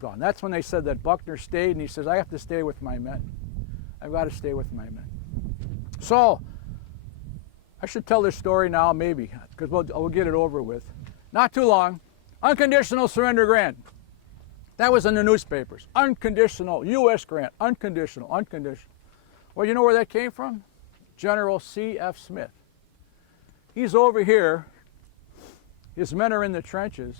gone. That's when they said that Buckner stayed, and he says, I have to stay with my men. I've got to stay with my men. So, I should tell this story now, maybe, because we'll get it over with. Not too long. Unconditional surrender grant. That was in the newspapers. Unconditional, U.S. grant. Unconditional, unconditional. Well, you know where that came from? General C.F. Smith. He's over here. His men are in the trenches.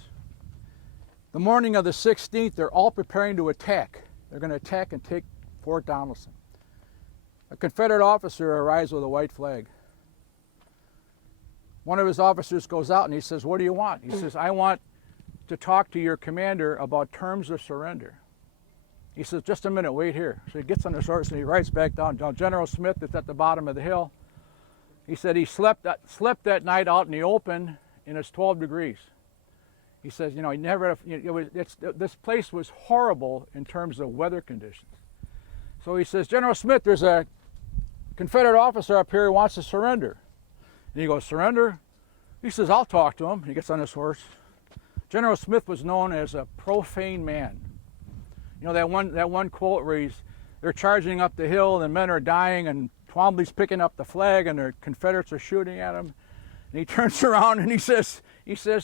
The morning of the 16th, they're all preparing to attack. They're going to attack and take Fort Donelson. A Confederate officer arrives with a white flag. One of his officers goes out and he says, what do you want? He says, I want to talk to your commander about terms of surrender. He says, just a minute, wait here. So he gets on his horse and he rides back down. General Smith is at the bottom of the hill. He said he slept that night out in the open and it's 12 degrees. He says, you know, he never, this place was horrible in terms of weather conditions. So he says, General Smith, there's a Confederate officer up here who wants to surrender. And he goes, surrender? He says, I'll talk to him. He gets on his horse. General Smith was known as a profane man. You know that one quote where they're charging up the hill and the men are dying and Twombly's picking up the flag and the Confederates are shooting at him. And he turns around and he says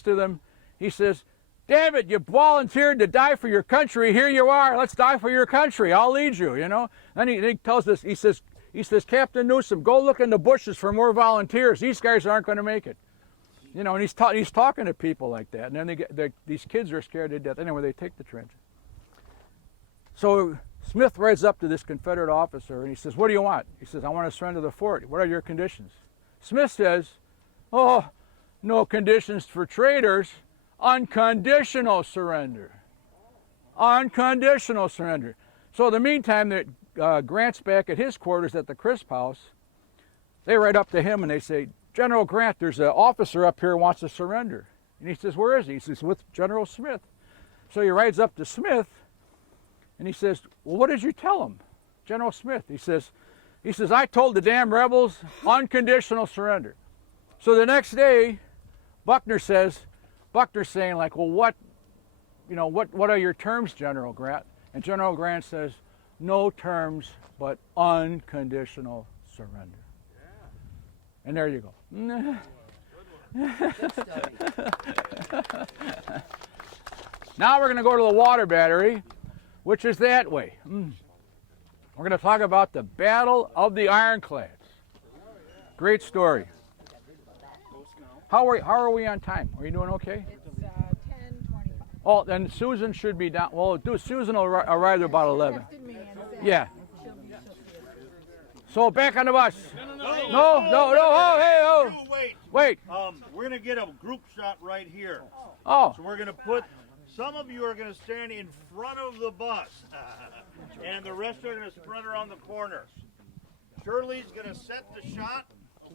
to them, he says, damn it, you volunteered to die for your country. Here you are. Let's die for your country. I'll lead you, you know. Then he tells us, he says, Captain Newsom, go look in the bushes for more volunteers. These guys aren't going to make it. You know, and he's talking to people like that. And then these kids are scared to death. Anyway, they take the trenches. So Smith rides up to this Confederate officer and he says, what do you want? He says, I want to surrender the fort. What are your conditions? Smith says, oh, no conditions for traitors. Unconditional surrender. Unconditional surrender. So in the meantime, that Grant's back at his quarters at the Crisp House. They ride up to him and they say, General Grant, there's an officer up here who wants to surrender. And he says, where is he? He says, with General Smith. So he rides up to Smith and he says, well, what did you tell him? General Smith. He says, I told the damn rebels unconditional surrender. So the next day, Buckner's saying like, well, what are your terms, General Grant? And General Grant says, no terms, but unconditional surrender. Yeah. And there you go. Now we're going to go to the water battery, which is that way. We're going to talk about the Battle of the Ironclads. Great story. How are we on time? Are you doing okay? It's 10:25. Oh, then Susan should be down. Well, Susan will arrive at about 11. Yeah. So back on the bus. No. Oh, hey, oh. Wait. We're gonna get a group shot right here. Oh. So we're gonna put. Some of you are gonna stand in front of the bus, and the rest are gonna spread around the corners. Shirley's gonna set the shot.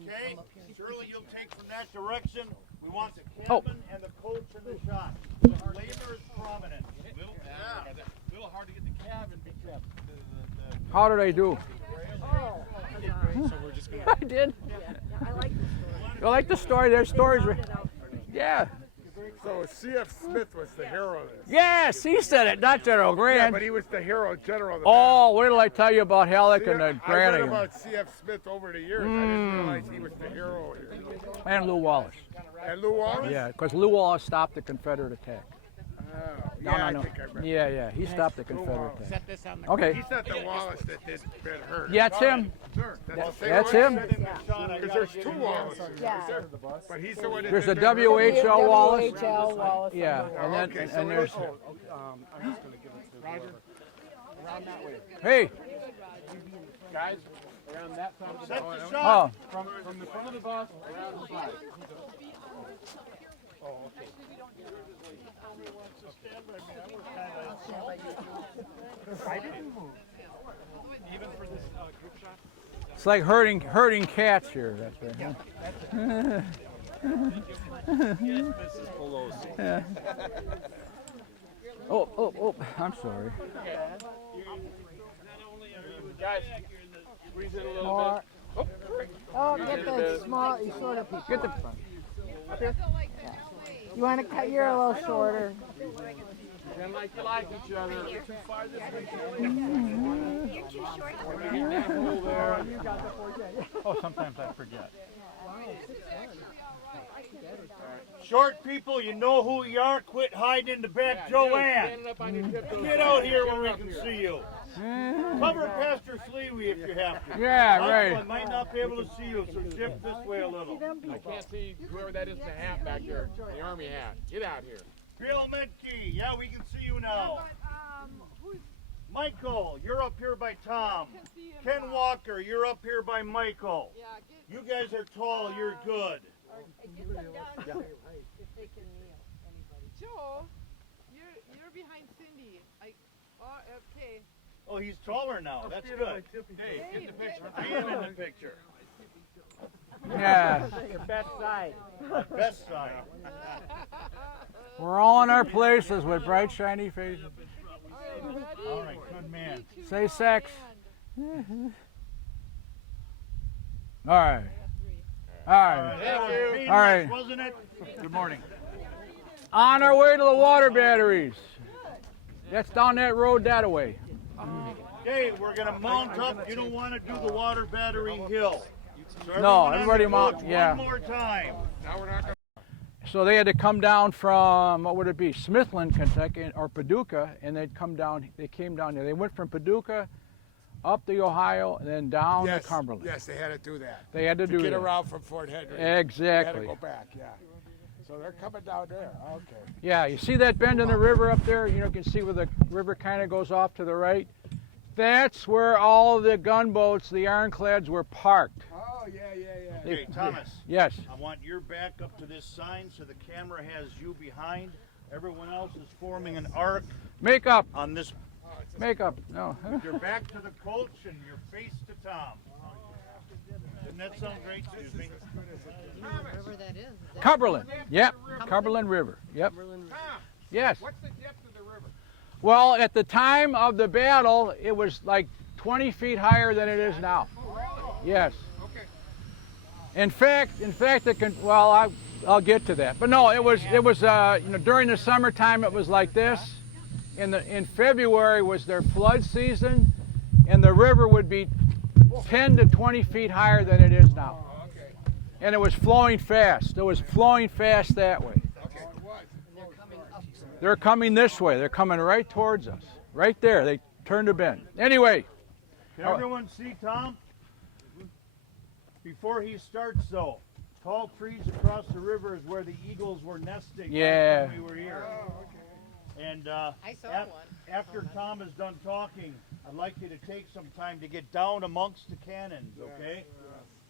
Okay, Shirley, you'll take from that direction. We want the cabin and the coach in the shot. The labor is prominent. A little hard to get the cabin because How did I do? Oh, so we're just gonna. I did. I like the story. You like the story? There's stories. Yeah. So C.F. Smith was the hero of this. Yes, he said it, not General Yeah, Grant. but he was the hero, general of the Oh, wait till I tell you about Halleck battle. and I read Grant about C.F. Smith over the years. I didn't realize he was the hero. and Lew Wallace. And Lew Wallace? Yeah, because Lew Wallace stopped the Confederate attack. Yeah, I think I remember. Yeah, he stopped the Confederate attack. Set this on the. Okay. He's not the Wallace that did Ben Hur. Yeah, it's him. That's him. Because there's two Wallaces. Yeah. But he's the one that There's a did Ben Hur. W.H.L. Wallace. W.H.L. Wallace. Yeah, and then Okay, so and there's. I'm just gonna give it to Roger. Around that way, Hey. guys. Around that side of the Set bus. the shot. Oh. From the front of the bus around the side. I didn't move. Even for this group shot. It's like herding cats here. That's right. This is Pelosi. Yeah. Oh, I'm sorry. Guys, squeeze it a little More. bit. Oh, get the small, shorter people. Get the. You want to cut? You're a little shorter. Pretend like you like each other. You're too short. That hole there. Oh, sometimes I forget. Short people, you know who you are. Quit hiding in the back, Joanne. Standing up on your tiptoes. Get out here where we can see you. Cover Pastor Sleevey if you have to. Yeah, I right. might not be able to see you, so shift this way a little. I can't see whoever that is in the hat back there. The army hat. Get out here. Bill Medke, yeah, we can see you now. Michael, you're up here by Tom. Ken Walker, you're up here by Michael. You guys are tall, you're good. Joe, you're behind Cindy. Okay. Oh, he's taller now. That's good. Hey, get the picture. I am in the picture. Yeah. Your best side. Best side. We're all in our places with bright, shiny faces. All right, good man. Say sex. All right. All right. That was painless, All right. wasn't it? Good morning. On our way to the water batteries. That's down that road that way. Okay, we're gonna mount up. You don't want to do the water battery hill. So No, everyone on everybody the mount- coach yeah. One more time. Now we're not going So they had to come down from, what would it be, Smithland, Kentucky, or Paducah, and they'd come down, they came down there. They went from Paducah up the Ohio and then down to Cumberland. Yes, they had to do that. They had to do get that. around from Fort Henry. Exactly. They had to go back, yeah. So they're coming down there. Okay. Yeah, you see that bend in the river up there? You know, you can see where the river kind of goes off to the right. That's where all the gunboats, the ironclads, were parked. Oh, yeah. Okay, Thomas. Yes. I want your back up to this sign so the camera has you behind. Everyone else is forming an arc Make up. on this. Make up. No. Your back to the coach and your face to Tom. Doesn't that sound great? Excuse me. Wherever that is. Cumberland. Yep. Cumberland River. Yep. Yes. What's the depth of the river? Well, at the time of the battle, it was like 20 feet higher than it is now. Yes. Okay. In fact, it can. Well, I'll get to that. But no, it was. You know, during the summertime, it was like this. In February was their flood season, and the river would be 10 to 20 feet higher than it is now. Okay. And it was flowing fast. It was flowing fast that way. Okay. It was. They're coming this way. They're coming right towards us. Right there. They turned a bend. Anyway. Can everyone see Tom? Before he starts, though, tall trees across the river is where the eagles were nesting. Yeah. Last time we were here. And I saw one. after Tom is done talking, I'd like you to take some time to get down amongst the cannons, okay?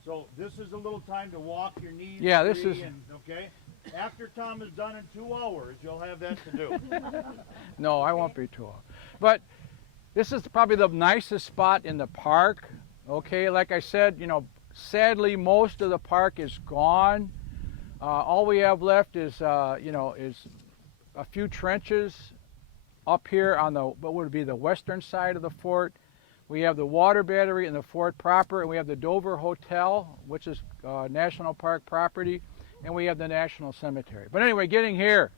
So this is a little time to walk your knees. Yeah, this free is- and, okay. After Tom is done in 2 hours, you'll have that to do. No, I won't be too long. But this is probably the nicest spot in the park. Okay, like I said, you know, sadly most of the park is gone. All we have left is, is a few trenches up here on the, what would be the western side of the fort. We have the water battery and the fort proper, and we have the Dover Hotel, which is National Park property, and we have the National Cemetery. But anyway, getting here,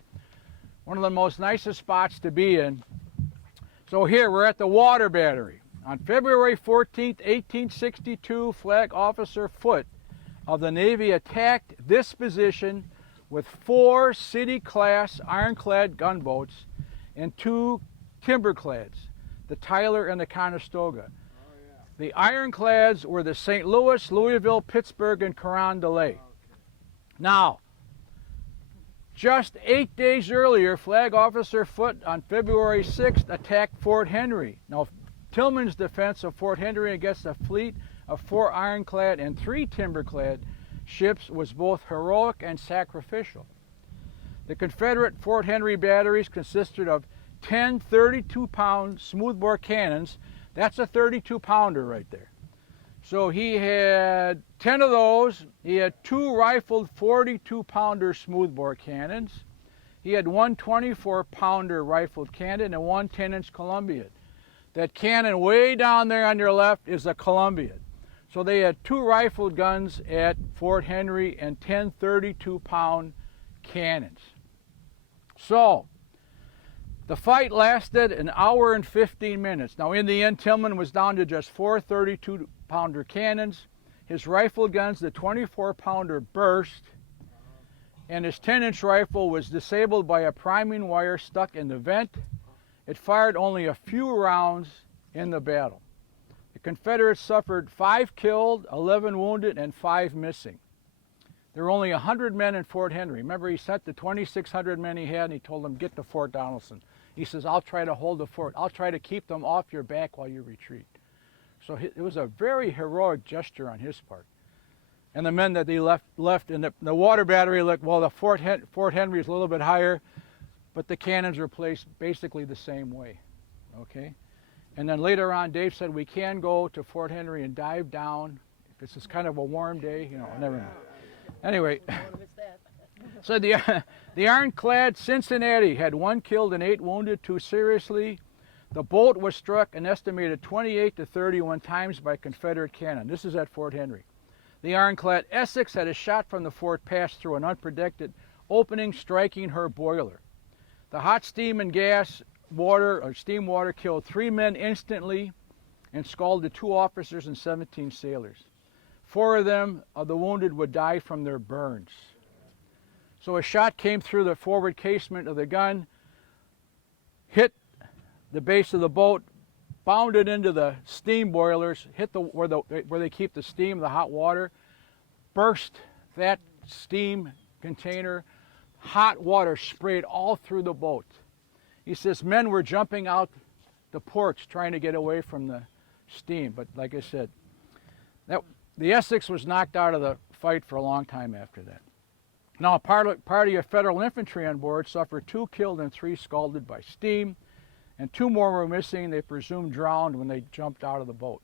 one of the most nicest spots to be in. So here, we're at the water battery. On February 14th, 1862, Flag Officer Foote of the Navy attacked this position with 4 city-class ironclad gunboats and 2 timberclads, the Tyler and the Conestoga. The ironclads were the St. Louis, Louisville, Pittsburgh, and Carondelet. Now, just 8 days earlier, Flag Officer Foote on February 6th attacked Fort Henry. Now, Tillman's defense of Fort Henry against a fleet of 4 ironclad and 3 timberclad ships was both heroic and sacrificial. The Confederate Fort Henry batteries consisted of 10 32-pound smoothbore cannons. That's a 32-pounder right there. So he had 10 of those. He had 2 rifled 42-pounder smoothbore cannons. He had 1 24-pounder rifled cannon and 1 10-inch Columbiad. That cannon way down there on your left is a Columbiad. So they had 2 rifled guns at Fort Henry and 10 32-pound cannons. So The fight lasted an hour and 15 minutes. Now, in the end, Tillman was down to just 4 32-pounder cannons. His rifle guns, the 24-pounder burst, and his 10-inch rifle was disabled by a priming wire stuck in the vent. It fired only a few rounds in the battle. The Confederates suffered 5 killed, 11 wounded, and 5 missing. There were only 100 men in Fort Henry. Remember, he sent the 2,600 men he had, and he told them, get to Fort Donelson. He says, I'll try to hold the fort. I'll try to keep them off your back while you retreat. So it was a very heroic gesture on his part. And the men that they left in the water battery, well, the Fort Henry is a little bit higher, but the cannons were placed basically the same way, okay? And then later on, Dave said, we can go to Fort Henry and dive down. If it's just kind of a warm day, you know, never mind. Anyway, so the ironclad Cincinnati had 1 killed and 8 wounded, 2 seriously. The boat was struck an estimated 28 to 31 times by Confederate cannon. This is at Fort Henry. The ironclad Essex had a shot from the fort pass through an unprotected opening, striking her boiler. The hot steam and steam water killed 3 men instantly and scalded 2 officers and 17 sailors. 4 of the wounded would die from their burns. So a shot came through the forward casement of the gun, hit the base of the boat, bounded into the steam boilers, hit where they keep the steam, the hot water, burst that steam container. Hot water sprayed all through the boat. He says men were jumping out the ports trying to get away from the steam. But like I said, the Essex was knocked out of the fight for a long time after that. Now, a party of Federal infantry on board suffered 2 killed and 3 scalded by steam, and 2 more were missing. They presumed drowned when they jumped out of the boat.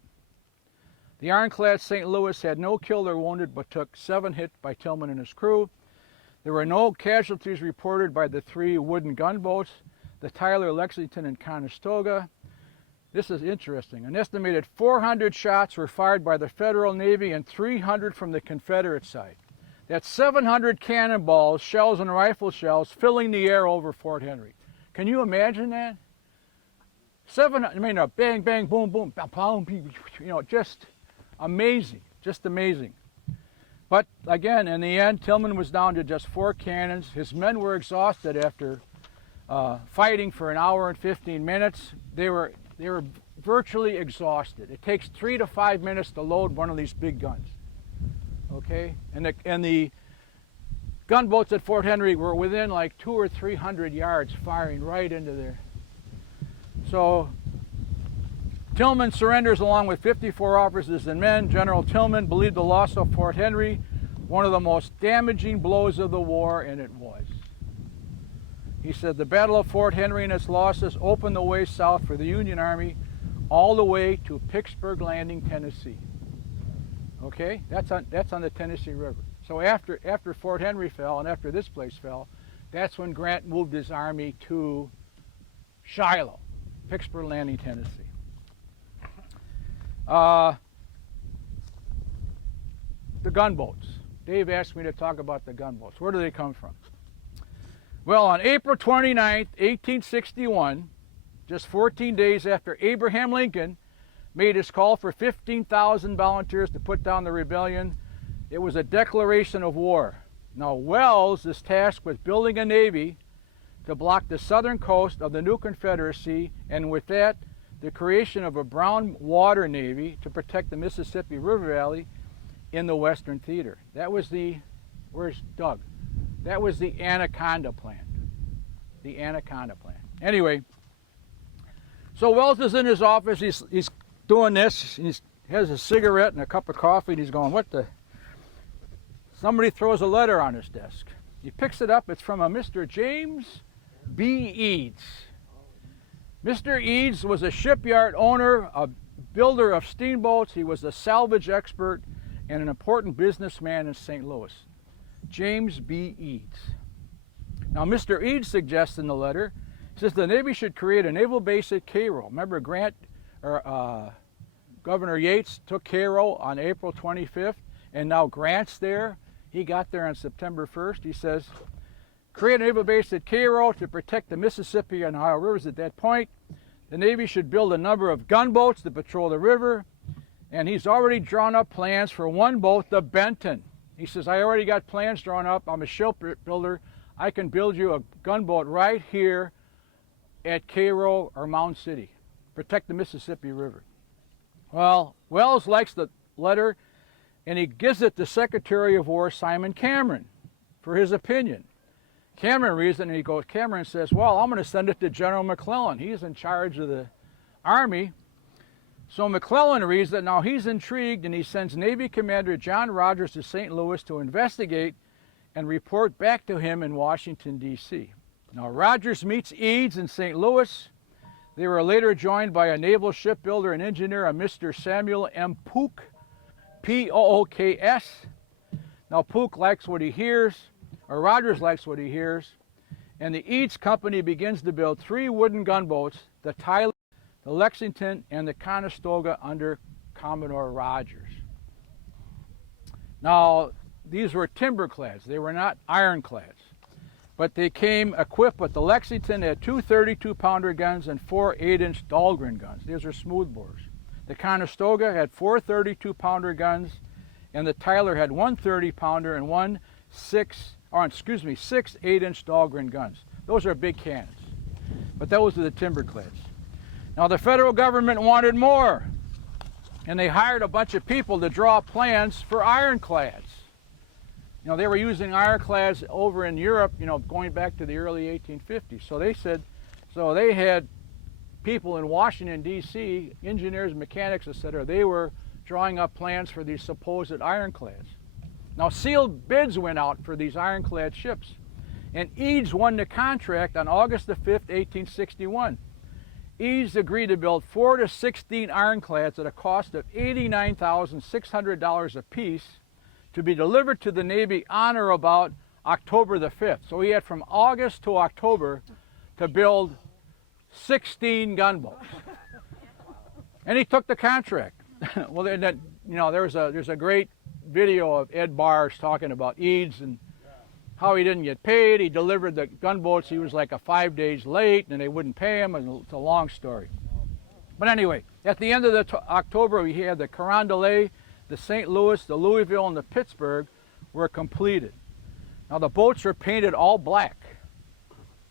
The ironclad St. Louis had no killed or wounded, but took 7 hits by Tillman and his crew. There were no casualties reported by the 3 wooden gunboats, the Tyler, Lexington, and Conestoga. This is interesting. An estimated 400 shots were fired by the Federal Navy and 300 from the Confederate side. That's 700 cannonballs, shells, and rifle shells filling the air over Fort Henry. Can you imagine that? Bang, bang, boom, boom, boom, you know, just amazing, just amazing. But again, in the end, Tillman was down to just 4 cannons. His men were exhausted after fighting for an hour and 15 minutes. They were virtually exhausted. It takes 3 to 5 minutes to load one of these big guns. Okay, and the gunboats at Fort Henry were within like 200 or 300 yards, firing right into there. So Tillman surrenders along with 54 officers and men. General Tillman believed the loss of Fort Henry one of the most damaging blows of the war, and it was. He said the Battle of Fort Henry and its losses opened the way south for the Union Army all the way to Pittsburgh Landing, Tennessee. Okay, that's on the Tennessee River. So after Fort Henry fell and after this place fell, that's when Grant moved his army to Shiloh, Pittsburgh Landing, Tennessee. The gunboats. Dave asked me to talk about the gunboats. Where do they come from? Well, on April 29th, 1861, just 14 days after Abraham Lincoln made his call for 15,000 volunteers to put down the rebellion, it was a declaration of war. Now, Wells is tasked with building a navy to block the southern coast of the new Confederacy, and with that, the creation of a brown water navy to protect the Mississippi River Valley in the Western Theater. That was where's Doug? That was the Anaconda Plan. The Anaconda Plan. Anyway, so Wells is in his office, he's doing this, and he has a cigarette and a cup of coffee, and he's going, what the? Somebody throws a letter on his desk. He picks it up, it's from a Mr. James B. Eads. Mr. Eads was a shipyard owner, a builder of steamboats, he was a salvage expert, and an important businessman in St. Louis. James B. Eads. Now, Mr. Eads suggests in the letter, he says the Navy should create a naval base at Cairo. Remember Governor Yates took Cairo on April 25th, and now Grant's there. He got there on September 1st. He says, create a naval base at Cairo to protect the Mississippi and Ohio rivers at that point. The Navy should build a number of gunboats to patrol the river, and he's already drawn up plans for one boat, the Benton. He says, I already got plans drawn up. I'm a shipbuilder. I can build you a gunboat right here at Cairo or Mound City. Protect the Mississippi River. Well, Wells likes the letter, and he gives it to Secretary of War Simon Cameron for his opinion. Cameron reads it, and Cameron says, well, I'm going to send it to General McClellan. He's in charge of the Army. So McClellan reads it. Now he's intrigued, and he sends Navy Commander John Rodgers to St. Louis to investigate and report back to him in Washington, D.C. Now Rodgers meets Eads in St. Louis. They were later joined by a naval shipbuilder and engineer, a Mr. Samuel M. Pook, P-O-O-K-S. Now Pook likes what he hears, or Rodgers likes what he hears, and the Eads Company begins to build 3 wooden gunboats, the Tyler, the Lexington, and the Conestoga under Commodore Rodgers. Now, these were timberclads. They were not ironclads. But they came equipped with the Lexington had 2 32-pounder guns and 4 8-inch Dahlgren guns. These are smoothbores. The Conestoga had 4 32-pounder guns, and the Tyler had 1 30-pounder and 6 8-inch Dahlgren guns. Those are big cannons. But those are the timberclads. Now the federal government wanted more, and they hired a bunch of people to draw plans for ironclads. You know, they were using ironclads over in Europe, you know, going back to the early 1850s. So they had people in Washington, D.C., engineers, mechanics, etc. They were drawing up plans for these supposed ironclads. Now sealed bids went out for these ironclad ships, and Eads won the contract on August the 5th, 1861. Eads agreed to build 4 to 16 ironclads at a cost of $89,600 apiece to be delivered to the Navy on or about October the 5th. So he had from August to October to build 16 gunboats. And he took the contract. Well, then, you know, there's a great video of Ed Bars talking about Eads and how he didn't get paid. He delivered the gunboats. He was like 5 days late, and they wouldn't pay him, and it's a long story. But anyway, at the end of October, we had the Carondelet, the St. Louis, the Louisville, and the Pittsburgh were completed. Now the boats were painted all black,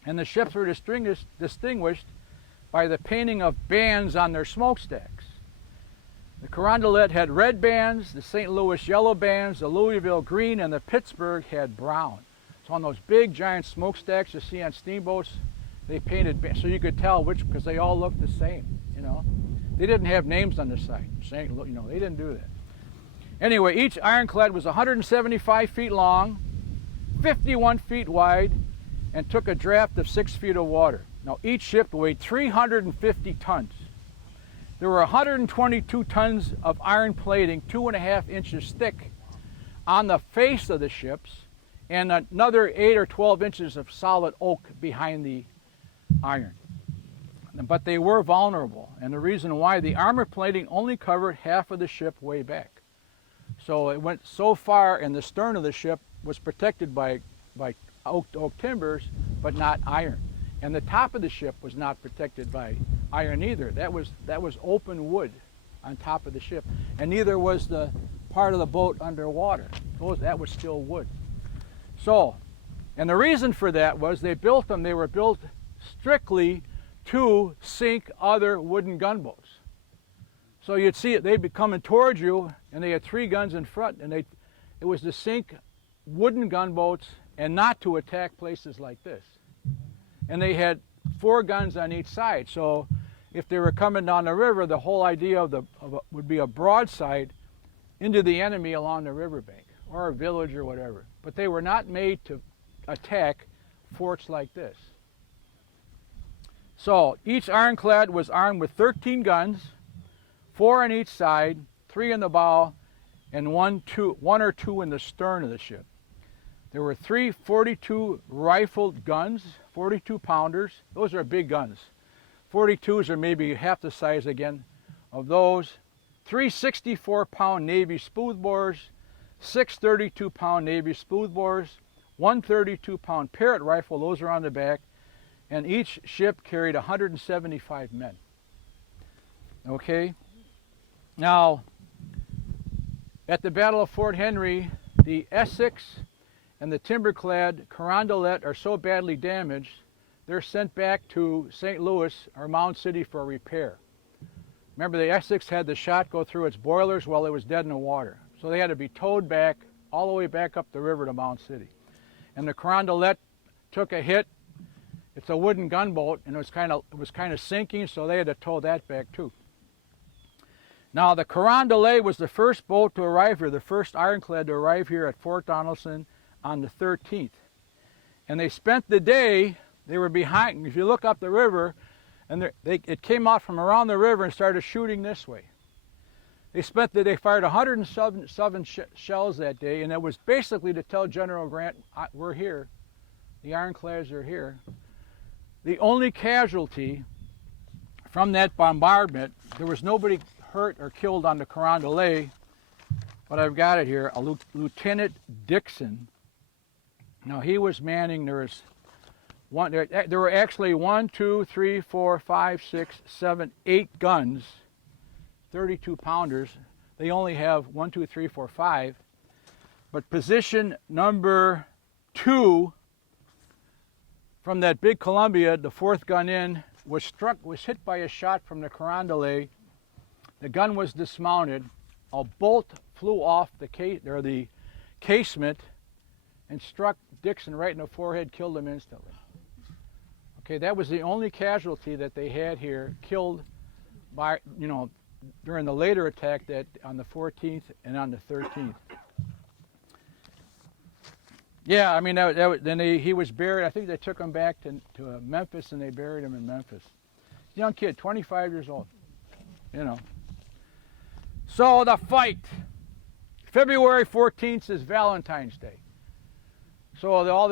and the ships were distinguished by the painting of bands on their smokestacks. The Carondelet had red bands, the St. Louis yellow bands, the Louisville green, and the Pittsburgh had brown. So on those big giant smokestacks you see on steamboats, they painted bands, so you could tell which, because they all looked the same, you know. They didn't have names on the side, saying, you know, they didn't do that. Anyway, each ironclad was 175 feet long, 51 feet wide, and took a draft of 6 feet of water. Now each ship weighed 350 tons. There were 122 tons of iron plating, 2.5 inches thick, on the face of the ships, and another 8 or 12 inches of solid oak behind the iron. But they were vulnerable, and the reason why, the armor plating only covered half of the ship way back. So it went so far, and the stern of the ship was protected by oak timbers, but not iron. And the top of the ship was not protected by iron either. That was open wood on top of the ship, and neither was the part of the boat underwater. That was still wood. So, and the reason for that was they were built strictly to sink other wooden gunboats. So you'd see it, they'd be coming towards you, and they had 3 guns in front, and it was to sink wooden gunboats and not to attack places like this. And they had 4 guns on each side, so if they were coming down the river, the whole idea would be a broadside into the enemy along the riverbank, or a village or whatever. But they were not made to attack forts like this. So each ironclad was armed with 13 guns, 4 on each side, 3 in the bow, and 1 or 2 in the stern of the ship. There were 3 42 rifled guns, 42-pounders. Those are big guns. 42s are maybe half the size again of those. 3 64-pound Navy smoothbores, 6 32-pound Navy smoothbores, one 32-pound Parrott rifle, those are on the back, and each ship carried 175 men. Okay? Now, at the Battle of Fort Henry, the Essex and the timber-clad Carondelet are so badly damaged, they're sent back to St. Louis or Mound City for repair. Remember, the Essex had the shot go through its boilers while it was dead in the water. So they had to be towed back, all the way back up the river to Mound City. And the Carondelet took a hit. It's a wooden gunboat, and it was kind of sinking, so they had to tow that back too. Now, the Carondelet was the first boat to arrive here, the first ironclad to arrive here at Fort Donelson on the 13th. And they spent the day, they were behind, if you look up the river, and it came out from around the river and started shooting this way. They fired 107 shells that day, and it was basically to tell General Grant, we're here, the ironclads are here. The only casualty from that bombardment, there was nobody hurt or killed on the Carondelet, but I've got it here, Lieutenant Dixon. Now he was manning, there were actually 1, 2, 3, 4, 5, 6, 7, 8 guns, 32 pounders. They only have 1, 2, 3, 4, 5. But position number 2 from that big Columbia, the 4th gun in, was hit by a shot from the Carondelet. The gun was dismounted. A bolt flew off the casement and struck Dixon right in the forehead, killed him instantly. Okay, that was the only casualty that they had here, killed by, during the later attack that on the 14th and on the 13th. Yeah, I mean, then he was buried. I think they took him back to Memphis, and they buried him in Memphis. Young kid, 25 years old, So the fight. February 14th is Valentine's Day. So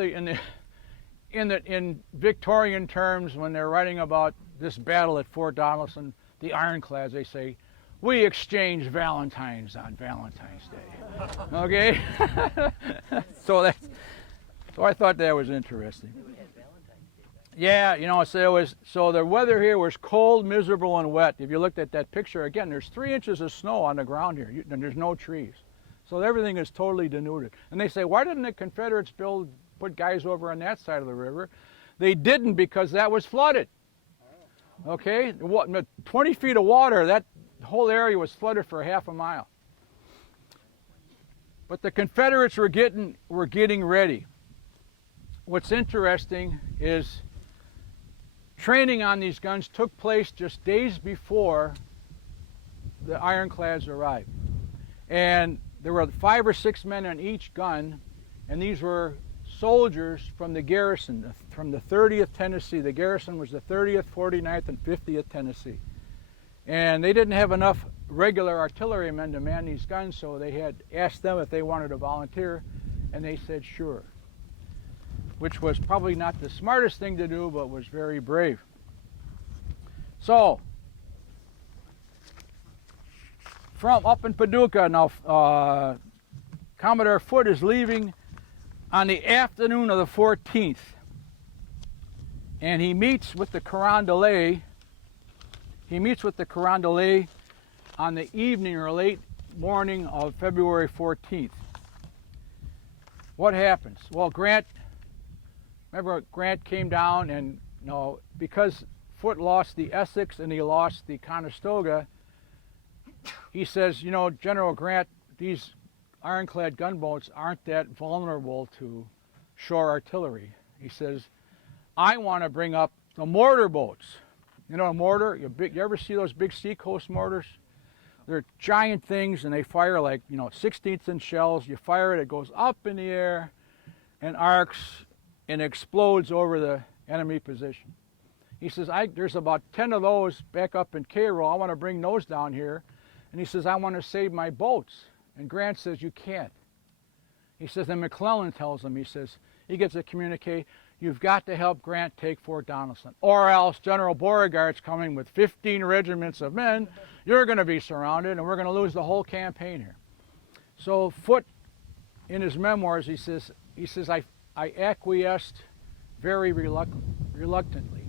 in Victorian terms, when they're writing about this battle at Fort Donelson, the ironclads, they say, we exchanged Valentines on Valentine's Day. Okay? So I thought that was interesting. Yeah, so the weather here was cold, miserable, and wet. If you looked at that picture again, there's 3 inches of snow on the ground here, and there's no trees. So everything is totally denuded. And they say, why didn't the Confederates put guys over on that side of the river? They didn't, because that was flooded. Okay, 20 feet of water, that whole area was flooded for half a mile. But the Confederates were getting ready. What's interesting is training on these guns took place just days before the ironclads arrived. And there were 5 or 6 men on each gun, and these were soldiers from the garrison, from the 30th Tennessee. The garrison was the 30th, 49th, and 50th Tennessee. And they didn't have enough regular artillerymen to man these guns, so they had asked them if they wanted to volunteer, and they said sure. Which was probably not the smartest thing to do, but was very brave. So, from up in Paducah, now Commodore Foote is leaving on the afternoon of the 14th, and he meets with the Carondelet. He meets with the Carondelet on the evening or late morning of February 14th. What happens? Well, Grant came down, and because Foote lost the Essex and he lost the Conestoga, he says, General Grant, these ironclad gunboats aren't that vulnerable to shore artillery. He says, I want to bring up the mortar boats. A mortar, you ever see those big seacoast mortars? They're giant things, and they fire like, 16th inch shells. You fire it, it goes up in the air and arcs and explodes over the enemy position. He says, there's about 10 of those back up in Cairo. I want to bring those down here. And he says, I want to save my boats. And Grant says, you can't. He says, and McClellan tells him, he gets a communique, you've got to help Grant take Fort Donelson, or else General Beauregard's coming with 15 regiments of men. You're going to be surrounded, and we're going to lose the whole campaign here. So Foote, in his memoirs, he says, I acquiesced very reluctantly.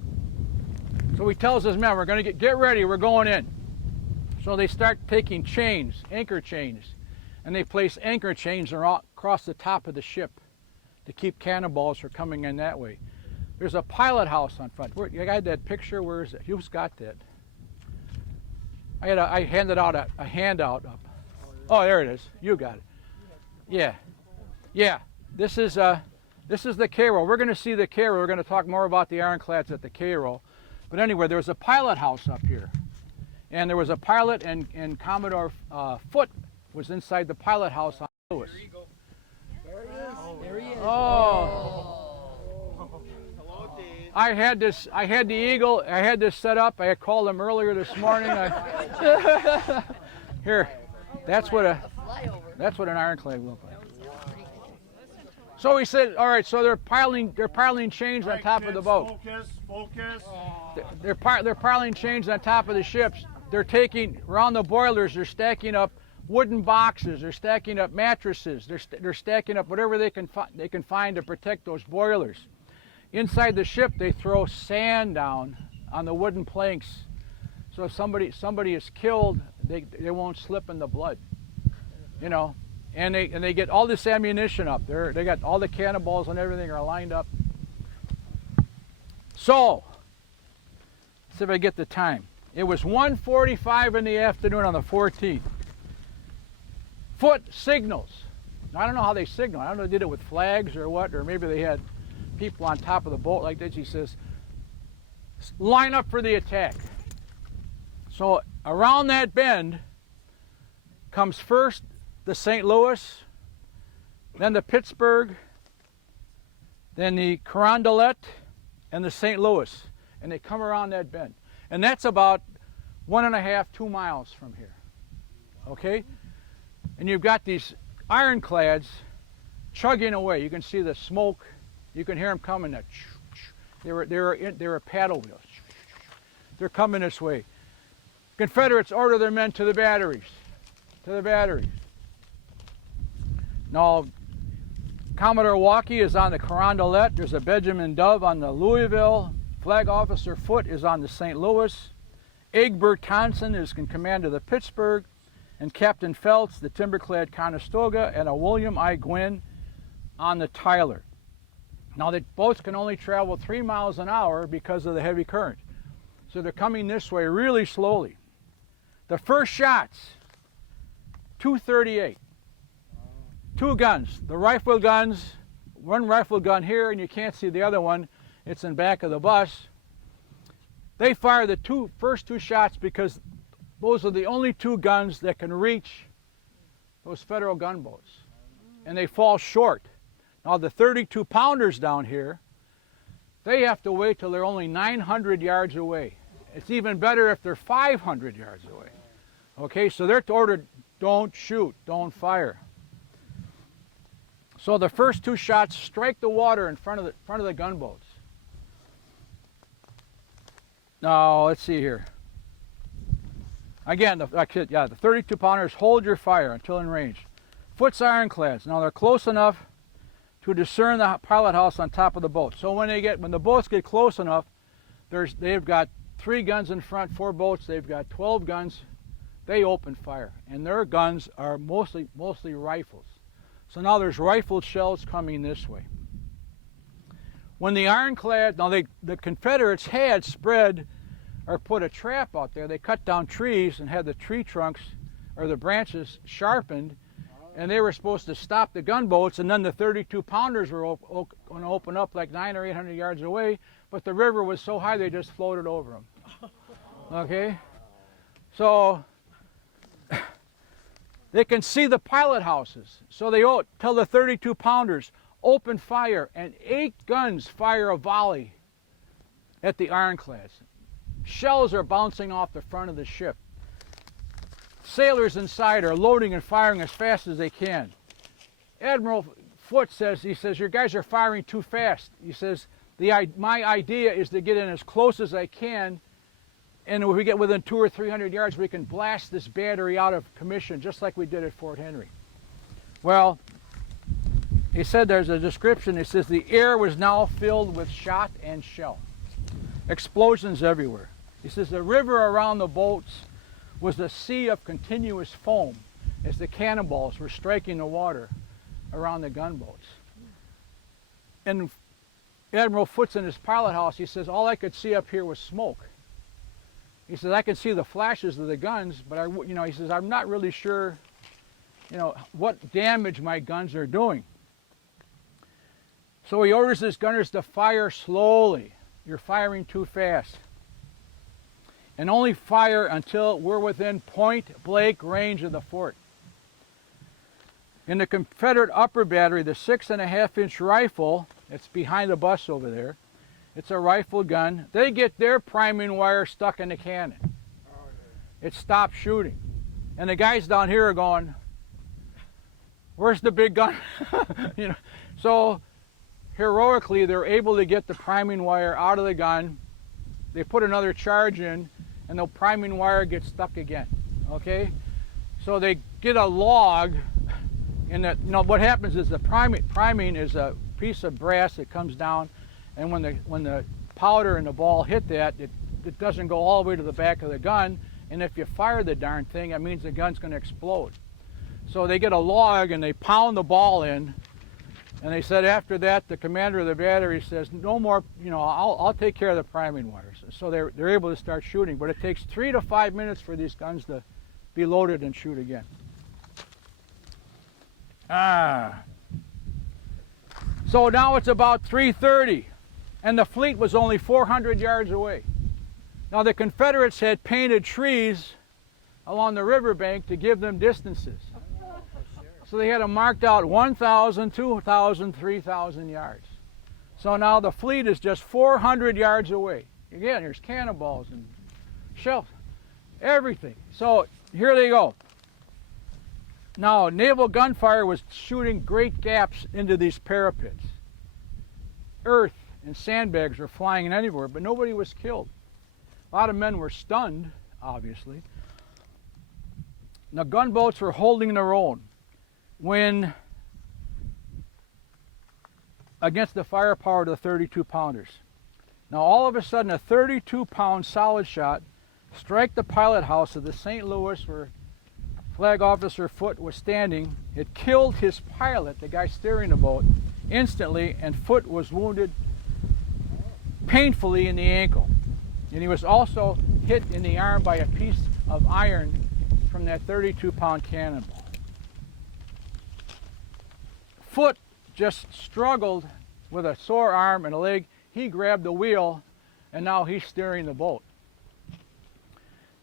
So he tells his men, we're going to get ready, we're going in. So they start taking chains, anchor chains, and they place anchor chains across the top of the ship to keep cannonballs from coming in that way. There's a pilot house on front. I had that picture. Where is it? Who's got that? I handed out a handout up. Oh, there it is. You got it. Yeah, yeah. This is the Cairo. We're going to see the Cairo. We're going to talk more about the ironclads at the Cairo. But anyway, there was a pilot house up here, and there was a pilot, and Commodore Foote was inside the pilot house on Lewis. There he is. Oh. I had the Eagle. I had this set up. I had called him earlier this morning. Here, that's what an ironclad looks like. So he said, all right. So they're piling chains on top of the boat. Focus. They're piling chains on top of the ships. They're taking around the boilers. They're stacking up wooden boxes. They're stacking up mattresses. They're stacking up whatever they can find to protect those boilers. Inside the ship, they throw sand down on the wooden planks, so if somebody is killed, they won't slip in the blood, you know. And they get all this ammunition up there. They got all the cannonballs and everything are lined up. So, let's see if I get the time. It was 1:45 in the afternoon on the 14th. Foote signals. Now, I don't know how they signal. I don't know if they did it with flags or what, or maybe they had people on top of the boat like this. He says, line up for the attack. So around that bend comes first the St. Louis, then the Pittsburgh, then the Carondelet, and the St. Louis. And they come around that bend. And that's about 1.5, 2 miles from here. Okay? And you've got these ironclads chugging away. You can see the smoke. You can hear them coming. They were paddle wheels. They're coming this way. Confederates order their men to the batteries. To the batteries. Now, Commodore Walkie is on the Carondelet. There's a Benjamin Dove on the Louisville. Flag Officer Foote is on the St. Louis. Egbert Thompson is in command of the Pittsburgh. And Captain Phelps, the timber-clad Conestoga, and a William I. Gwynn on the Tyler. Now, the boats can only travel 3 miles an hour because of the heavy current. So they're coming this way really slowly. The first shots, 238. 2 guns. The rifle guns, one rifle gun here, and you can't see the other one. It's in back of the bus. They fire the first two shots because those are the only 2 guns that can reach those Federal gunboats. And they fall short. Now the 32-pounders down here, they have to wait till they're only 900 yards away. It's even better if they're 500 yards away. Okay, so they're ordered, don't shoot, don't fire. So the first 2 shots strike the water in front of the gunboats. Now let's see here. Again, the 32-pounders hold your fire until in range. Foote's ironclads. Now they're close enough to discern the pilot house on top of the boat. So when the boats get close enough, they've got 3 guns in front, 4 boats. They've got 12 guns. They open fire, and their guns are mostly rifles. So now there's rifled shells coming this way. When the ironclad, the Confederates had spread or put a trap out there. They cut down trees and had the tree trunks or the branches sharpened, and they were supposed to stop the gunboats, and then the 32-pounders were going to open up like 900 or 800 yards away, but the river was so high they just floated over them. Okay? So they can see the pilot houses. So they tell the 32-pounders, open fire, and 8 guns fire a volley at the ironclads. Shells are bouncing off the front of the ship. Sailors inside are loading and firing as fast as they can. Admiral Foote says, your guys are firing too fast. He says, my idea is to get in as close as I can, and if we get within 200 or 300 yards, we can blast this battery out of commission, just like we did at Fort Henry. Well, he said there's a description. It says the air was now filled with shot and shell. Explosions everywhere. He says the river around the boats was a sea of continuous foam as the cannonballs were striking the water around the gunboats. And Admiral Foote's in his pilot house. He says, all I could see up here was smoke. He says, I can see the flashes of the guns, but he says, I'm not really sure, what damage my guns are doing. So he orders his gunners to fire slowly. You're firing too fast. And only fire until we're within point-blank range of the fort. In the Confederate upper battery, the 6.5-inch rifle, it's behind the bus over there, it's a rifle gun. They get their priming wire stuck in the cannon. It stops shooting. And the guys down here are going, where's the big gun? So heroically, they're able to get the priming wire out of the gun. They put another charge in, and the priming wire gets stuck again. Okay? So they get a log, and what happens is the priming is a piece of brass that comes down, and when the powder and the ball hit that, it doesn't go all the way to the back of the gun, and if you fire the darn thing, that means the gun's going to explode. So they get a log and they pound the ball in. And they said after that, the commander of the battery says, no more, I'll take care of the priming wires. So they're able to start shooting, but it takes 3 to 5 minutes for these guns to be loaded and shoot again. So now it's about 3:30, and the fleet was only 400 yards away. Now the Confederates had painted trees along the riverbank to give them distances. So they had them marked out 1,000, 2,000, 3,000 yards. So now the fleet is just 400 yards away. Again, there's cannonballs and shells, everything. So here they go. Now, naval gunfire was shooting great gaps into these parapets. Earth and sandbags were flying in anywhere, but nobody was killed. A lot of men were stunned, obviously. The gunboats were holding their own when against the firepower of the 32-pounders. Now all of a sudden a 32-pound solid shot struck the pilot house of the St. Louis where Flag Officer Foote was standing. It killed his pilot, the guy steering the boat, instantly, and Foote was wounded painfully in the ankle. And he was also hit in the arm by a piece of iron from that 32-pound cannonball. Foote just struggled with a sore arm and a leg. He grabbed the wheel, and now he's steering the boat.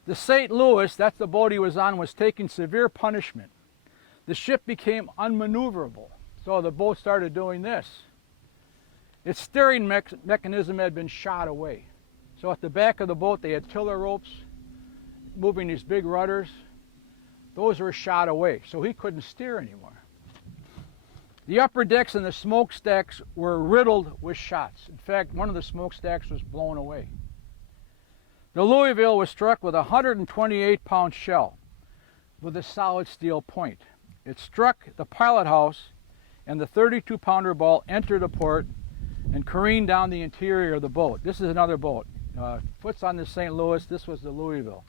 The St. Louis, that's the boat he was on, was taking severe punishment. The ship became unmaneuverable, so the boat started doing this. Its steering mechanism had been shot away. So at the back of the boat, they had tiller ropes moving these big rudders. Those were shot away, so he couldn't steer anymore. The upper decks and the smokestacks were riddled with shots. In fact, one of the smokestacks was blown away. The Louisville was struck with a 128-pound shell with a solid steel point. It struck the pilot house, and the 32-pounder ball entered the port and careened down the interior of the boat. This is another boat. Foote's on the St. Louis. This was the Louisville.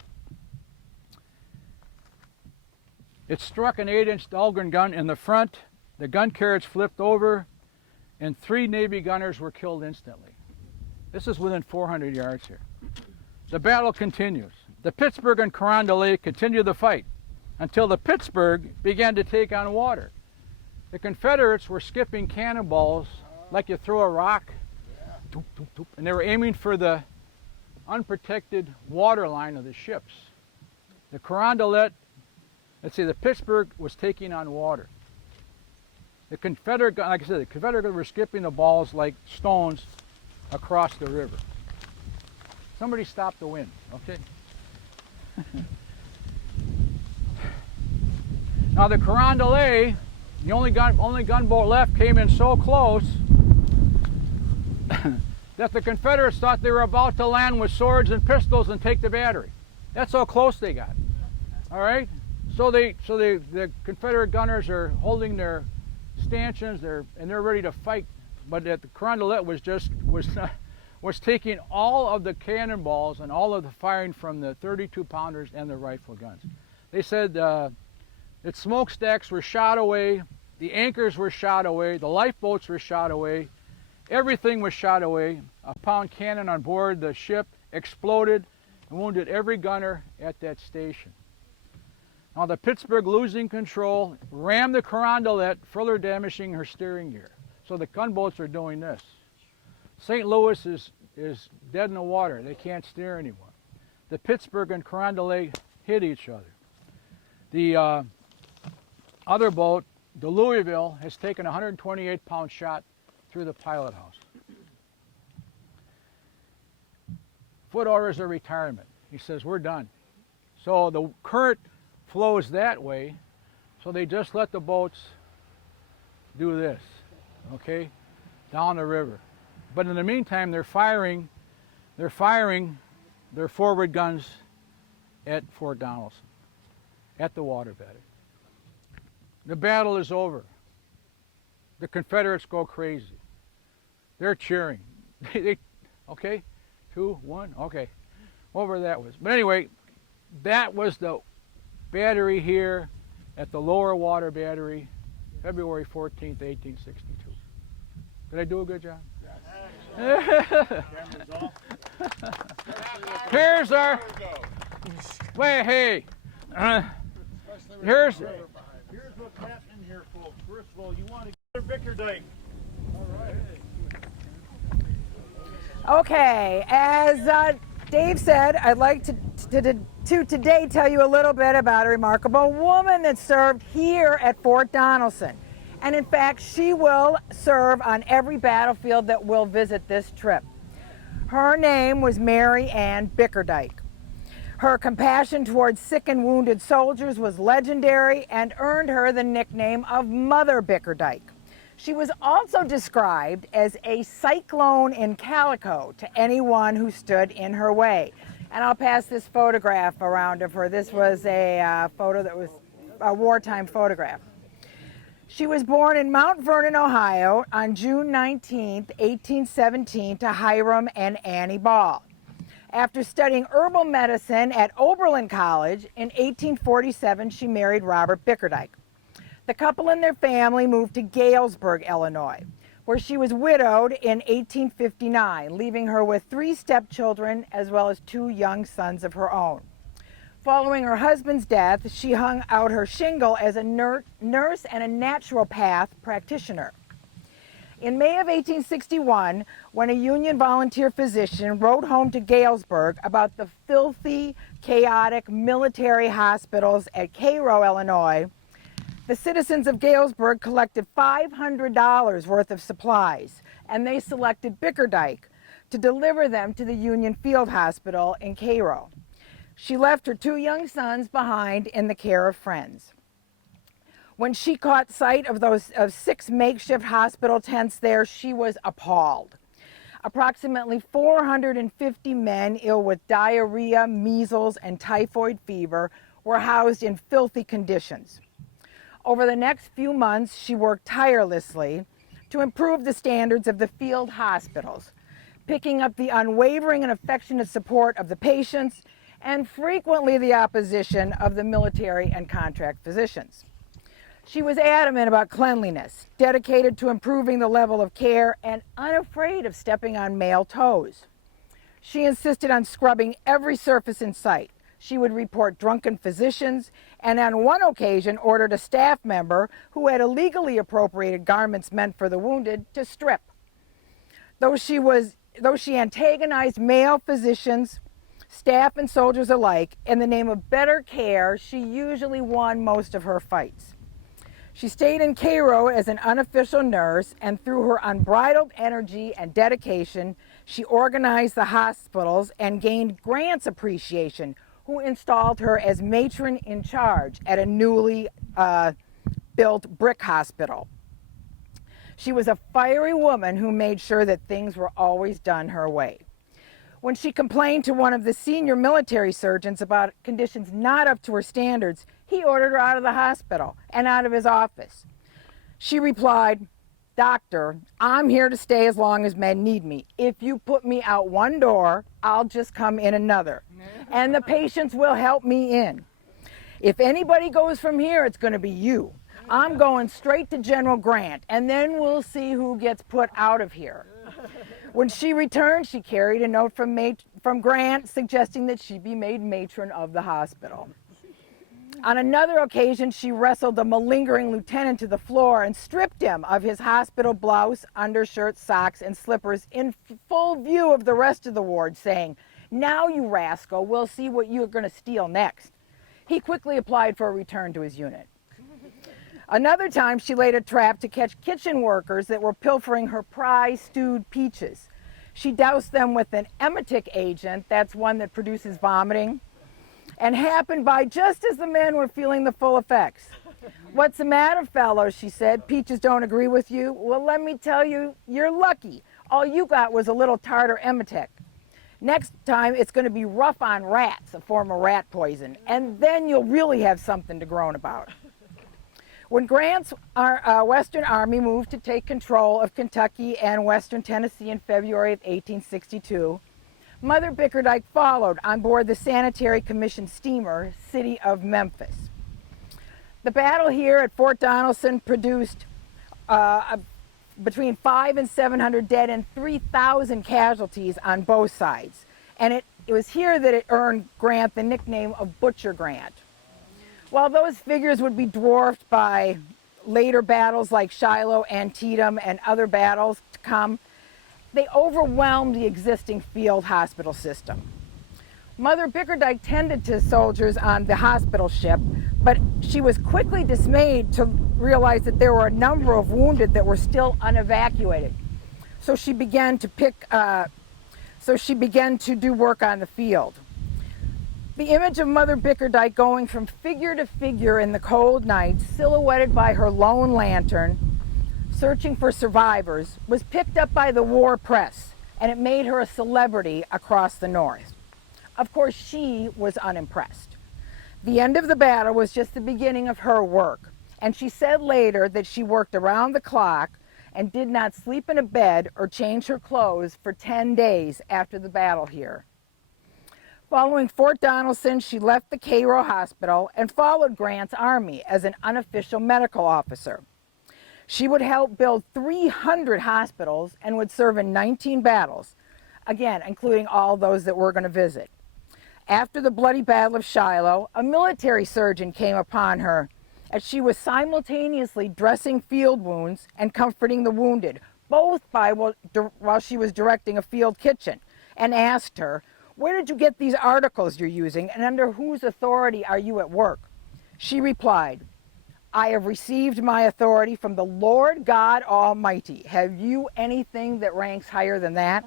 It struck an 8-inch Dahlgren gun in the front. The gun carriage flipped over, and 3 Navy gunners were killed instantly. This is within 400 yards here. The battle continues. The Pittsburgh and Carondelet continue the fight until the Pittsburgh began to take on water. The Confederates were skipping cannonballs like you throw a rock, and they were aiming for the unprotected water line of the ships. The Carondelet, the Pittsburgh was taking on water. The Confederate, like I said, the Confederates were skipping the balls like stones across the river. Somebody stop the wind, okay? Now the Carondelet, the only gunboat left, came in so close that the Confederates thought they were about to land with swords and pistols and take the battery. That's how close they got. All right? So the Confederate gunners are holding their stanchions, they're ready to fight. But the Carondelet was taking all of the cannonballs and all of the firing from the 32 pounders and the rifle guns. They said that smokestacks were shot away, the anchors were shot away, the lifeboats were shot away, everything was shot away. A pound cannon on board the ship exploded and wounded every gunner at that station. Now the Pittsburgh, losing control, rammed the Carondelet, further damaging her steering gear. So the gunboats are doing this. St. Louis is dead in the water. They can't steer anymore. The Pittsburgh and Carondelet hit each other. The other boat, the Louisville, has taken a 128-pound shot through the pilot house. Foote orders a retirement. He says, we're done. So the current flows that way, so they just let the boats do this, okay, down the river. But in the meantime, they're firing their forward guns at Fort Donelson, at the water battery. The battle is over. The Confederates go crazy. They're cheering. Okay, 2, 1, okay, whatever that was. But anyway, that was the battery here at the lower water battery, February 14th, 1862. Did I do a good job? Here's our, wait, hey, here's what's happening here, folks. First of all, you want to get Bickerdike. Okay, as Dave said, I'd like to today tell you a little bit about a remarkable woman that served here at Fort Donelson. And in fact, she will serve on every battlefield that we'll visit this trip. Her name was Mary Ann Bickerdike. Her compassion towards sick and wounded soldiers was legendary and earned her the nickname of Mother Bickerdike. She was also described as a cyclone in calico to anyone who stood in her way. And I'll pass this photograph around of her. This was a photo that was a wartime photograph. She was born in Mount Vernon, Ohio on June 19, 1817 to Hiram and Annie Ball. After studying herbal medicine at Oberlin College in 1847, she married Robert Bickerdike. The couple and their family moved to Galesburg, Illinois, where she was widowed in 1859, leaving her with 3 stepchildren as well as 2 young sons of her own. Following her husband's death, she hung out her shingle as a nurse and a naturopath practitioner. In May of 1861, when a Union volunteer physician wrote home to Galesburg about the filthy, chaotic military hospitals at Cairo, Illinois, the citizens of Galesburg collected $500 worth of supplies, and they selected Bickerdike to deliver them to the Union Field Hospital in Cairo. She left her 2 young sons behind in the care of friends. When she caught sight of 6 makeshift hospital tents there, she was appalled. Approximately 450 men ill with diarrhea, measles, and typhoid fever were housed in filthy conditions. Over the next few months, she worked tirelessly to improve the standards of the field hospitals, picking up the unwavering and affectionate support of the patients and frequently the opposition of the military and contract physicians. She was adamant about cleanliness, dedicated to improving the level of care, and unafraid of stepping on male toes. She insisted on scrubbing every surface in sight. She would report drunken physicians, and on one occasion ordered a staff member who had illegally appropriated garments meant for the wounded to strip. Though she antagonized male physicians, staff and soldiers alike, in the name of better care, she usually won most of her fights. She stayed in Cairo as an unofficial nurse, and through her unbridled energy and dedication, she organized the hospitals and gained Grant's appreciation, who installed her as matron in charge at a newly built brick hospital. She was a fiery woman who made sure that things were always done her way. When she complained to one of the senior military surgeons about conditions not up to her standards, he ordered her out of the hospital and out of his office. She replied, "Doctor, I'm here to stay as long as men need me. If you put me out one door, I'll just come in another, and the patients will help me in. If anybody goes from here, it's going to be you. I'm going straight to General Grant, and then we'll see who gets put out of here." When she returned, she carried a note from Grant suggesting that she be made matron of the hospital. On another occasion, she wrestled a malingering lieutenant to the floor and stripped him of his hospital blouse, undershirt, socks, and slippers in full view of the rest of the ward, saying, "Now, you rascal, we'll see what you're going to steal next." He quickly applied for a return to his unit. Another time, she laid a trap to catch kitchen workers that were pilfering her prize stewed peaches. She doused them with an emetic agent, that's one that produces vomiting, and happened by just as the men were feeling the full effects. "What's the matter, fellows?" she said. "Peaches don't agree with you? Well, let me tell you, you're lucky. All you got was a little tartar emetic. Next time, it's going to be rough on rats, a form of rat poison, and then you'll really have something to groan about." When Grant's Western Army moved to take control of Kentucky and Western Tennessee in February of 1862, Mother Bickerdike followed on board the Sanitary Commission steamer, City of Memphis. The battle here at Fort Donelson produced between 500 and 700 dead and 3,000 casualties on both sides. And it was here that it earned Grant the nickname of Butcher Grant. While those figures would be dwarfed by later battles like Shiloh, Antietam, and other battles to come, they overwhelmed the existing field hospital system. Mother Bickerdike tended to soldiers on the hospital ship, but she was quickly dismayed to realize that there were a number of wounded that were still unevacuated. So she began to do work on the field. The image of Mother Bickerdike going from figure to figure in the cold nights, silhouetted by her lone lantern, searching for survivors, was picked up by the war press, and it made her a celebrity across the North. Of course, she was unimpressed. The end of the battle was just the beginning of her work, and she said later that she worked around the clock and did not sleep in a bed or change her clothes for 10 days after the battle here. Following Fort Donelson, she left the Cairo Hospital and followed Grant's army as an unofficial medical officer. She would help build 300 hospitals and would serve in 19 battles, again, including all those that we're going to visit. After the bloody Battle of Shiloh, a military surgeon came upon her as she was simultaneously dressing field wounds and comforting the wounded, both while she was directing a field kitchen, and asked her, "Where did you get these articles you're using, and under whose authority are you at work?" She replied, "I have received my authority from the Lord God Almighty. Have you anything that ranks higher than that?"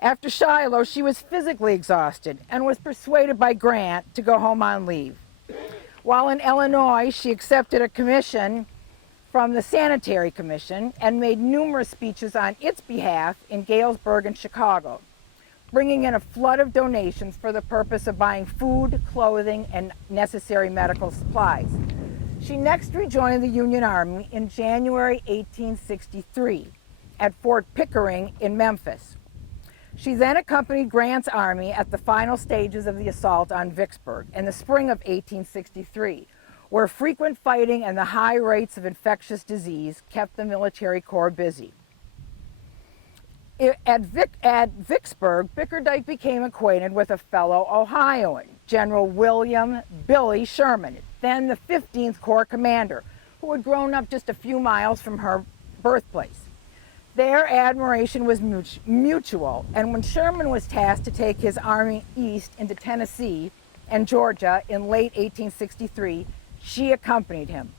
After Shiloh, she was physically exhausted and was persuaded by Grant to go home on leave. While in Illinois, she accepted a commission from the Sanitary Commission and made numerous speeches on its behalf in Galesburg and Chicago, bringing in a flood of donations for the purpose of buying food, clothing, and necessary medical supplies. She next rejoined the Union Army in January 1863 at Fort Pickering in Memphis. She then accompanied Grant's army at the final stages of the assault on Vicksburg in the spring of 1863, where frequent fighting and the high rates of infectious disease kept the military corps busy. At Vicksburg, Bickerdike became acquainted with a fellow Ohioan, General William "Billy" Sherman, then the 15th Corps commander, who had grown up just a few miles from her birthplace. Their admiration was mutual, and when Sherman was tasked to take his army east into Tennessee and Georgia in late 1863, she accompanied him.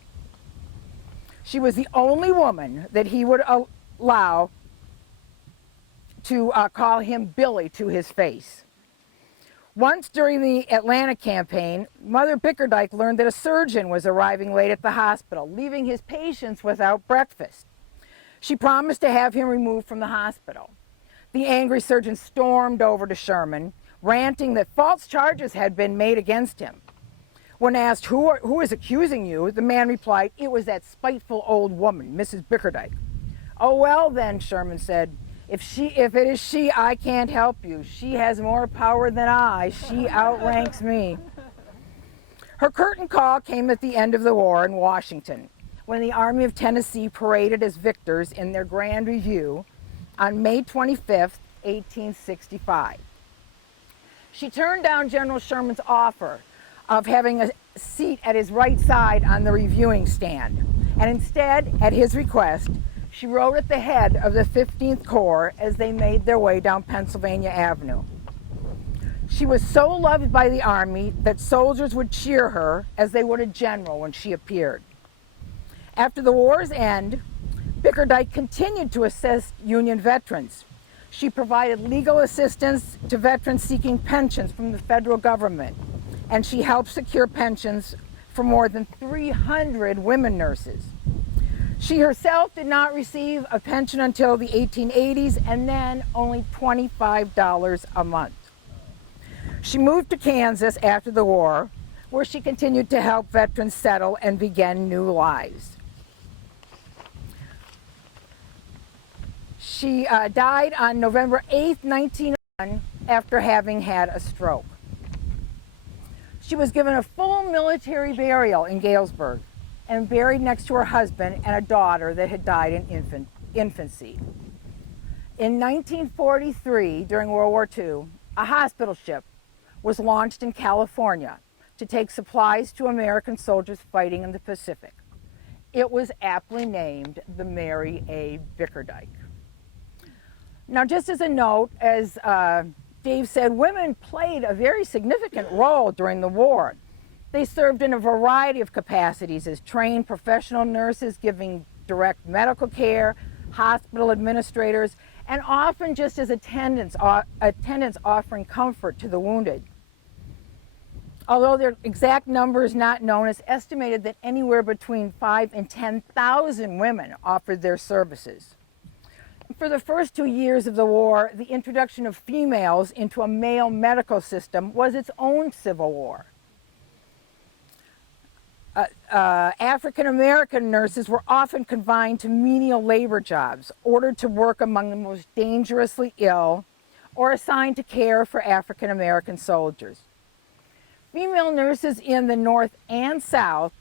She was the only woman that he would allow to call him Billy to his face. Once during the Atlanta campaign, Mother Bickerdike learned that a surgeon was arriving late at the hospital, leaving his patients without breakfast. She promised to have him removed from the hospital. The angry surgeon stormed over to Sherman, ranting that false charges had been made against him. When asked who is accusing you, the man replied, "It was that spiteful old woman, Mrs. Bickerdike." "Oh, well then," Sherman said, if it is she, I can't help you. She has more power than I. She outranks me." Her curtain call came at the end of the war in Washington, when the Army of Tennessee paraded as victors in their grand review on May 25th, 1865. She turned down General Sherman's offer of having a seat at his right side on the reviewing stand, and instead, at his request, she rode at the head of the 15th Corps as they made their way down Pennsylvania Avenue. She was so loved by the Army that soldiers would cheer her as they would a general when she appeared. After the war's end, Bickerdike continued to assist Union veterans. She provided legal assistance to veterans seeking pensions from the federal government, and she helped secure pensions for more than 300 women nurses. She herself did not receive a pension until the 1880s, and then only $25 a month. She moved to Kansas after the war, where she continued to help veterans settle and begin new lives. She died on November 8, 1901, after having had a stroke. She was given a full military burial in Galesburg and buried next to her husband and a daughter that had died in infancy. In 1943, during World War II, a hospital ship was launched in California to take supplies to American soldiers fighting in the Pacific. It was aptly named the Mary A. Bickerdike. Now, just as a note, as Dave said, women played a very significant role during the war. They served in a variety of capacities as trained professional nurses giving direct medical care, hospital administrators, and often just as attendants offering comfort to the wounded. Although their exact number is not known, it's estimated that anywhere between 5,000 and 10,000 women offered their services. For the first 2 years of the war, the introduction of females into a male medical system was its own civil war. African American nurses were often confined to menial labor jobs, ordered to work among the most dangerously ill, or assigned to care for African American soldiers. Female nurses in the North and South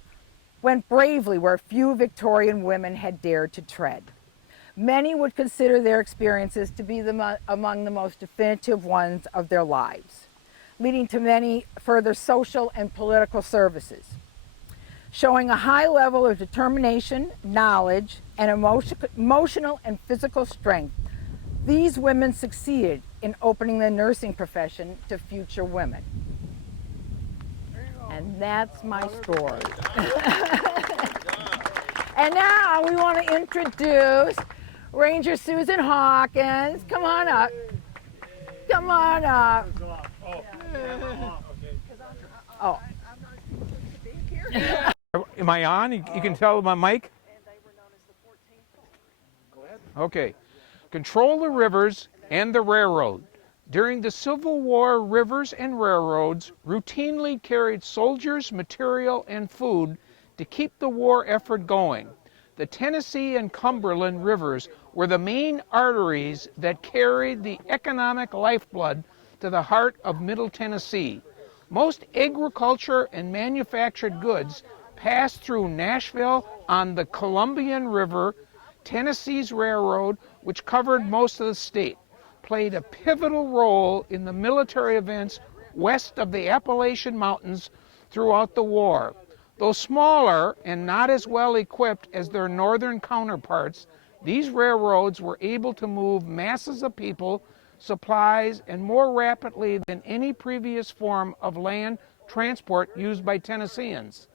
went bravely where few Victorian women had dared to tread. Many would consider their experiences to be among the most definitive ones of their lives, leading to many further social and political services. Showing a high level of determination, knowledge, and emotional and physical strength, these women succeeded in opening the nursing profession to future women. And that's my story. And now we want to introduce Ranger Susan Hawkins. Come on up. Come on up. Oh. Am I on? You can tell my mic? Okay. Control the rivers and the railroad. During the Civil War, rivers and railroads routinely carried soldiers, material, and food to keep the war effort going. The Tennessee and Cumberland rivers were the main arteries that carried the economic lifeblood to the heart of Middle Tennessee. Most agriculture and manufactured goods passed through Nashville on the Columbian River. Tennessee's railroad, which covered most of the state, played a pivotal role in the military events west of the Appalachian Mountains throughout the war. Though smaller and not as well equipped as their northern counterparts, these railroads were able to move masses of people, supplies, and more rapidly than any previous form of land transport used by Tennesseans.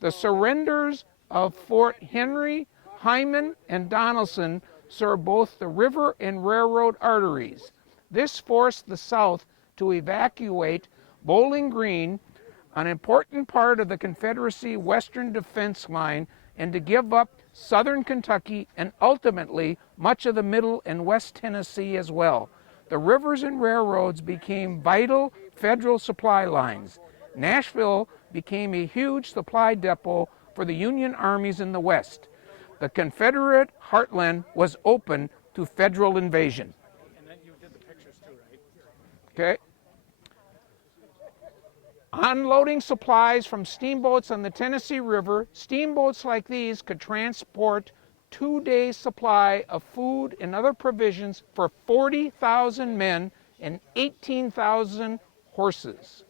The surrenders of Fort Henry, Hyman, and Donelson served both the river and railroad arteries. This forced the South to evacuate Bowling Green, an important part of the Confederacy Western defense line, and to give up southern Kentucky and ultimately much of the middle and west Tennessee as well. The rivers and railroads became vital federal supply lines. Nashville became a huge supply depot for the Union armies in the West. The Confederate heartland was open to Federal invasion. And then you did the pictures too, right? Okay. Unloading supplies from steamboats on the Tennessee River, steamboats like these could transport 2 days' supply of food and other provisions for 40,000 men and 18,000 horses.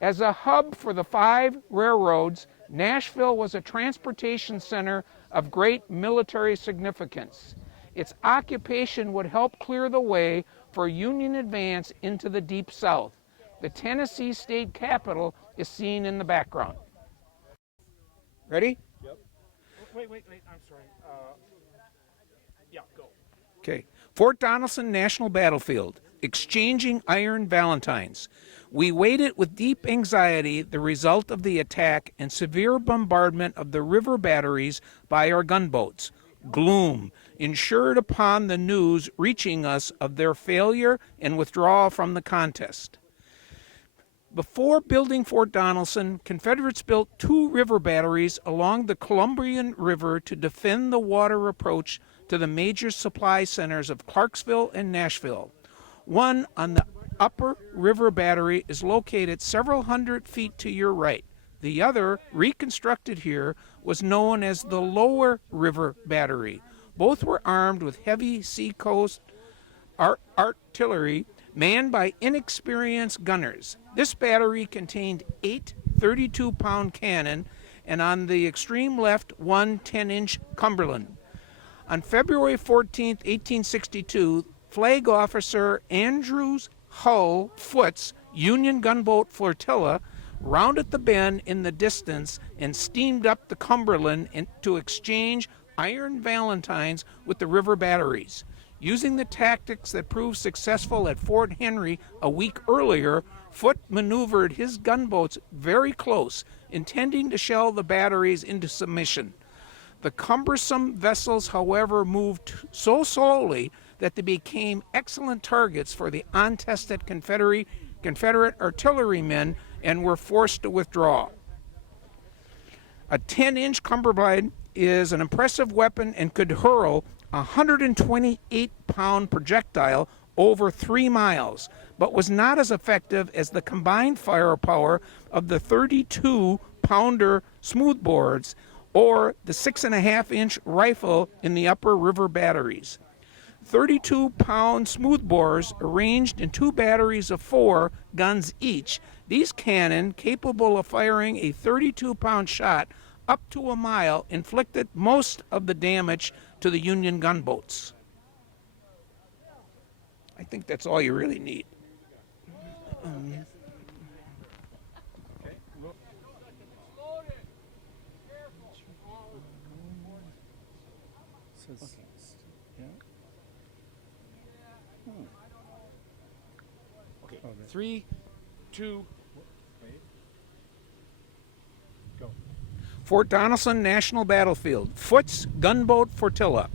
As a hub for the 5 railroads, Nashville was a transportation center of great military significance. Its occupation would help clear the way for Union advance into the Deep South. The Tennessee state capitol is seen in the background. Ready? Wait, I'm sorry. Yeah, go. Okay. Fort Donelson National Battlefield, exchanging iron valentines. We waited with deep anxiety the result of the attack and severe bombardment of the river batteries by our gunboats. Gloom ensured upon the news reaching us of their failure and withdrawal from the contest. Before building Fort Donelson, Confederates built 2 river batteries along the Columbian River to defend the water approach to the major supply centers of Clarksville and Nashville. One on the upper river battery is located several hundred feet to your right. The other, reconstructed here, was known as the lower river battery. Both were armed with heavy seacoast artillery manned by inexperienced gunners. This battery contained 8 32-pound cannon, and on the extreme left, 1 10-inch Cumberland. On February 14, 1862, Flag Officer Andrews Hull Foote's Union gunboat flotilla rounded the bend in the distance and steamed up the Cumberland to exchange iron valentines with the river batteries. Using the tactics that proved successful at Fort Henry a week earlier, Foote maneuvered his gunboats very close, intending to shell the batteries into submission. The cumbersome vessels, however, moved so slowly that they became excellent targets for the untested Confederate artillerymen and were forced to withdraw. A 10-inch Cumberland is an impressive weapon and could hurl a 128-pound projectile over 3 miles, but was not as effective as the combined firepower of the 32-pounder smoothbores or the 6.5-inch rifle in the upper river batteries. 32-pound smoothbores arranged in 2 batteries of 4 guns each. These cannon, capable of firing a 32-pound shot up to a mile, inflicted most of the damage to the Union gunboats. I think that's all you really need. Okay, 3, 2, go. Fort Donelson National Battlefield, Foote's gunboat flotilla.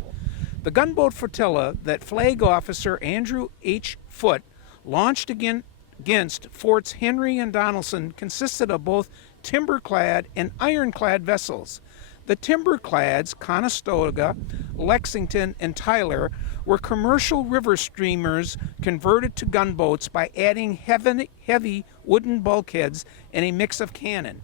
The gunboat flotilla that Flag Officer Andrew H. Foote launched against Forts Henry and Donelson consisted of both timber-clad and iron-clad vessels. The timber-clads, Conestoga, Lexington, and Tyler, were commercial river steamers converted to gunboats by adding heavy wooden bulkheads and a mix of cannon.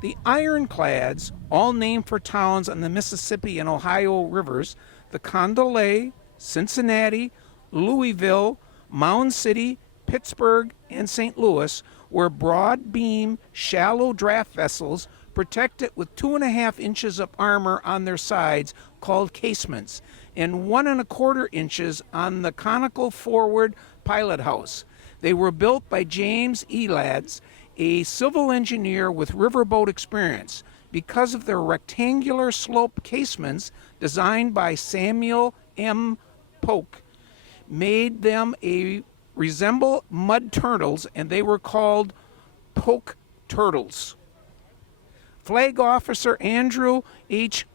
The ironclads, all named for towns on the Mississippi and Ohio rivers, the Condolet, Cincinnati, Louisville, Mound City, Pittsburgh, and St. Louis, were broad-beam, shallow draft vessels protected with 2.5 inches of armor on their sides called casements and 1.25 inches on the conical forward pilot house. They were built by James E. Lads, a civil engineer with riverboat experience. Because of their rectangular slope casements designed by Samuel M. Polk, made them resemble mud turtles, and they were called Polk turtles. Flag Officer Andrew H.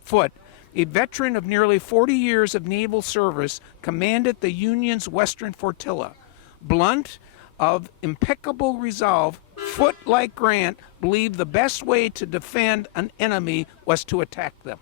Foote, a veteran of nearly 40 years of naval service, commanded the Union's western flotilla. Blunt, of impeccable resolve, Foote, like Grant, believed the best way to defend an enemy was to attack them.